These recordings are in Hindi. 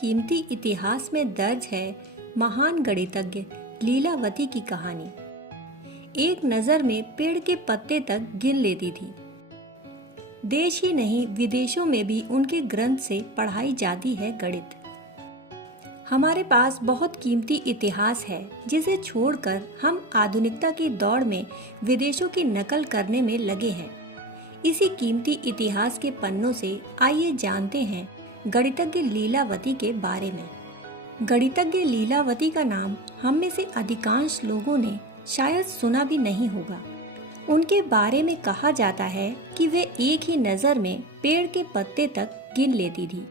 कीमती इतिहास में दर्ज है महान गणितज्ञ लीलावती की कहानी। एक नजर में पेड़ के पत्ते तक गिन लेती थी। देश ही नहीं विदेशों में भी उनके ग्रंथ से पढ़ाई जाती है गणित। हमारे पास बहुत कीमती इतिहास है जिसे छोड़कर हम आधुनिकता की दौड़ में विदेशों की नकल करने में लगे हैं। इसी कीमती इतिहास के पन्नों से आइए जानते हैं गणितज्ञ लीलावती के बारे में। गणितज्ञ लीलावती का नाम हम में से अधिकांश लोगों ने शायद सुना भी नहीं होगा। उनके बारे में कहा जाता है कि वे एक ही नज़र में पेड़ के पत्ते तक गिन लेती थी।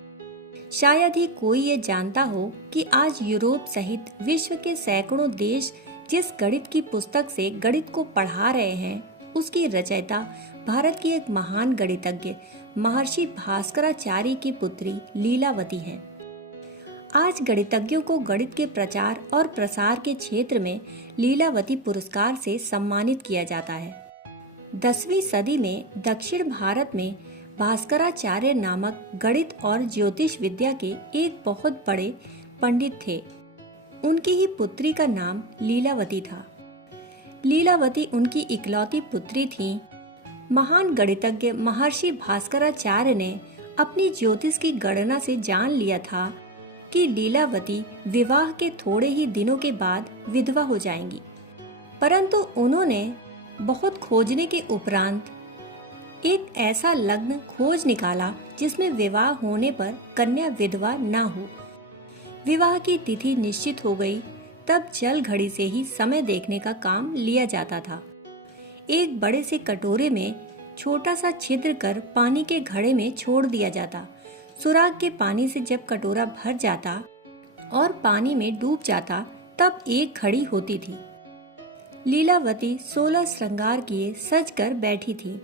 शायद ही कोई ये जानता हो कि आज यूरोप सहित विश्व के सैकड़ों देश जिस गणित की पुस्तक से गणित को पढ़ा रहे हैं उसकी रचयिता भारत की एक महान गणितज्ञ महर्षि भास्कराचार्य की पुत्री लीलावती हैं। आज गणितज्ञों को गणित के प्रचार और प्रसार के क्षेत्र में लीलावती पुरस्कार से सम्मानित किया जाता है। 10वीं सदी में दक्षिण भारत में भास्कराचार्य नामक गणित और ज्योतिष विद्या के एक बहुत बड़े पंडित थे। उनकी ही पुत्री का नाम लीलावती था। लीलावती उनकी इकलौती पुत्री थी। महान गणितज्ञ महर्षि भास्कराचार्य ने अपनी ज्योतिष की गणना से जान लिया था कि लीलावती विवाह के थोड़े ही दिनों के बाद विधवा हो जाएंगी, परंतु उन्होंने बहुत खोजने के उपरांत एक ऐसा लग्न खोज निकाला जिसमें विवाह होने पर कन्या विधवा न हो। विवाह की तिथि निश्चित हो गई, तब चल घड़ी से ही समय देखने का काम लिया जाता था। एक बड़े से कटोरे में छोटा सा छिद्र कर पानी के घड़े में छोड़ दिया जाता। सुराग के पानी से जब कटोरा भर जाता और पानी में डूब जाता तब एक घड़ी होती थी। लीलावती 16 श्रृंगार किए सज कर बैठी थी।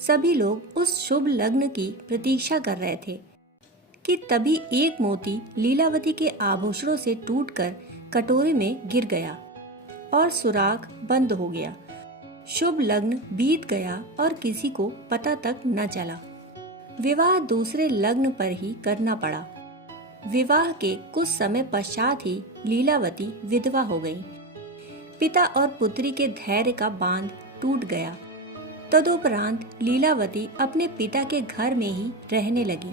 सभी लोग उस शुभ लग्न की प्रतीक्षा कर रहे थे कि तभी एक मोती लीलावती के आभूषणों से टूटकर कटोरे में गिर गया और सुराग बंद हो गया। शुभ लग्न बीत गया और किसी को पता तक न चला। विवाह दूसरे लग्न पर ही करना पड़ा। विवाह के कुछ समय पश्चात ही लीलावती विधवा हो गई। पिता और पुत्री के धैर्य का बांध टूट गया। तदुपरांत लीलावती अपने पिता के घर में ही रहने लगी।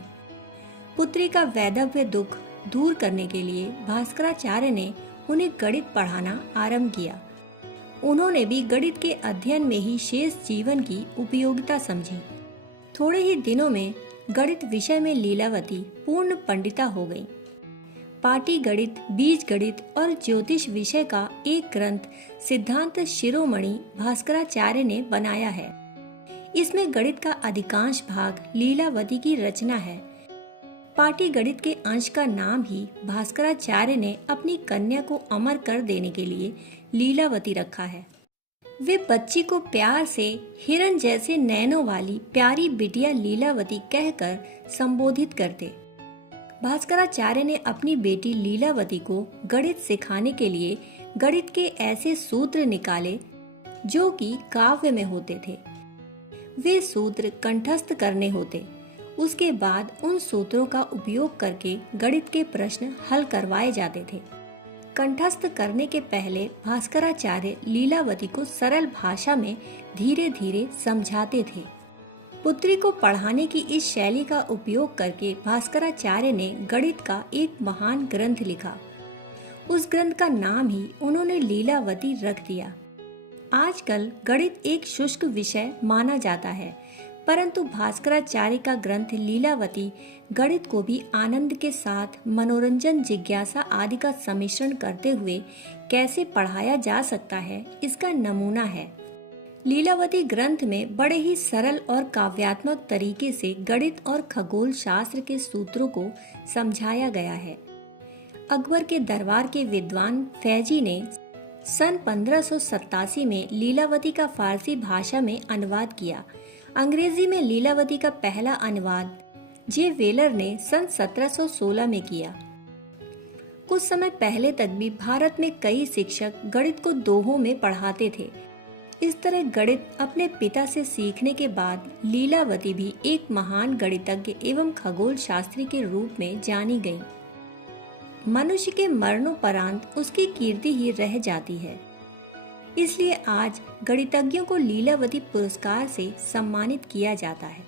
पुत्री का वैधव्य दुख दूर करने के लिए भास्कराचार्य ने उन्हें गणित पढ़ाना आरंभ किया। उन्होंने भी गणित के अध्ययन में ही शेष जीवन की उपयोगिता समझी। थोड़े ही दिनों में गणित विषय में लीलावती पूर्ण पंडिता हो गई। पाटी गणित, बीज गणित और ज्योतिष विषय का एक ग्रंथ सिद्धांत शिरोमणि भास्कराचार्य ने बनाया है। इसमें गणित का अधिकांश भाग लीलावती की रचना है। पाटी गणित के अंश का नाम ही भास्कराचार्य ने अपनी कन्या को अमर कर देने के लिए लीलावती रखा है। वे बच्ची को प्यार से हिरन जैसे नैनों वाली प्यारी बिटिया लीलावती कहकर संबोधित करते। भास्कराचार्य ने अपनी बेटी लीलावती को गणित सिखाने के लिए गणित के ऐसे सूत्र निकाले जो कि काव्य में होते थे। वे सूत्र कंठस्थ करने होते। उसके बाद उन सूत्रों का उपयोग करके गणित के प्रश्न हल करवाए जाते थे। कंठस्थ करने के पहले भास्कराचार्य लीलावती को सरल भाषा में धीरे धीरे समझाते थे। पुत्री को पढ़ाने की इस शैली का उपयोग करके भास्कराचार्य ने गणित का एक महान ग्रंथ लिखा। उस ग्रंथ का नाम ही उन्होंने लीलावती रख दिया। आजकल गणित एक शुष्क विषय माना जाता है, परंतु भास्कराचार्य का ग्रंथ लीलावती गणित को भी आनंद के साथ मनोरंजन, जिज्ञासा आदि का सम्मिश्रण करते हुए कैसे पढ़ाया जा सकता है, इसका नमूना है। लीलावती ग्रंथ में बड़े ही सरल और काव्यात्मक तरीके से गणित और खगोल शास्त्र के सूत्रों को समझाया गया है। अकबर के दरबार के विद्वान फैजी ने सन 1587 में लीलावती का फारसी भाषा में अनुवाद किया। अंग्रेजी में लीलावती का पहला अनुवाद जे वेलर ने सन 1716 में किया। कुछ समय पहले तक भी भारत में कई शिक्षक गणित को दोहों में पढ़ाते थे। इस तरह गणित अपने पिता से सीखने के बाद लीलावती भी एक महान गणितज्ञ एवं खगोल शास्त्री के रूप में जानी गई। मनुष्य के मरणोपरांत उसकी कीर्ति ही रह जाती है। इसलिए आज गणितज्ञों को लीलावती पुरस्कार से सम्मानित किया जाता है।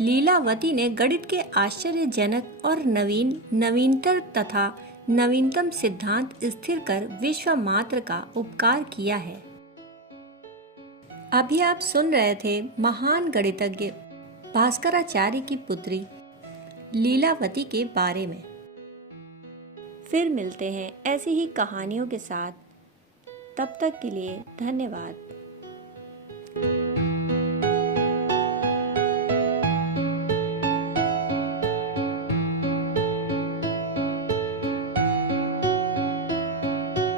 लीलावती ने गणित के आश्चर्यजनक और नवीनतर तथा नवीनतम सिद्धांत स्थिर कर विश्व मात्र का उपकार किया है। अभी आप सुन रहे थे महान गणितज्ञ भास्कराचार्य की पुत्री लीलावती के बारे में। फिर मिलते हैं ऐसी ही कहानियों के साथ। तब तक के लिए धन्यवाद।